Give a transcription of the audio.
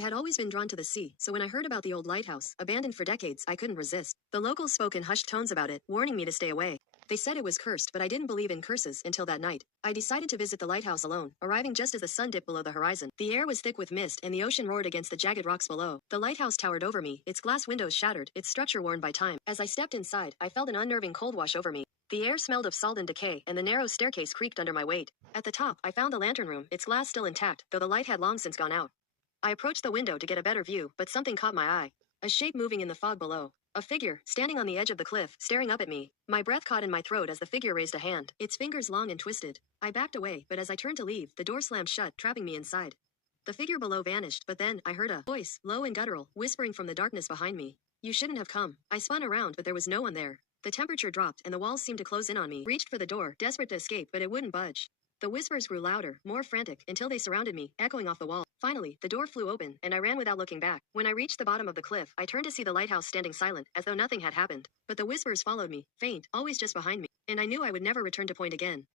I had always been drawn to the sea, so when I heard about the old lighthouse, abandoned for decades, I couldn't resist. The locals spoke in hushed tones about it, warning me to stay away. They said it was cursed, but I didn't believe in curses until that night. I decided to visit the lighthouse alone, arriving just as the sun dipped below the horizon. The air was thick with mist, and the ocean roared against the jagged rocks below. The lighthouse towered over me, its glass windows shattered, its structure worn by time. As I stepped inside, I felt an unnerving cold wash over me. The air smelled of salt and decay, and the narrow staircase creaked under my weight. At the top, I found the lantern room, its glass still intact, though the light had long since gone out. I approached the window to get a better view, but something caught my eye. A shape moving in the fog below. A figure, standing on the edge of the cliff, staring up at me. My breath caught in my throat as the figure raised a hand, its fingers long and twisted. I backed away, but as I turned to leave, the door slammed shut, trapping me inside. The figure below vanished, but then, I heard a voice, low and guttural, whispering from the darkness behind me. You shouldn't have come. I spun around, but there was no one there. The temperature dropped, and the walls seemed to close in on me. Reached for the door, desperate to escape, but it wouldn't budge. The whispers grew louder, more frantic, until they surrounded me, echoing off the wall. Finally, the door flew open, and I ran without looking back. When I reached the bottom of the cliff, I turned to see the lighthouse standing silent, as though nothing had happened. But the whispers followed me, faint, always just behind me, and I knew I would never return to Point again.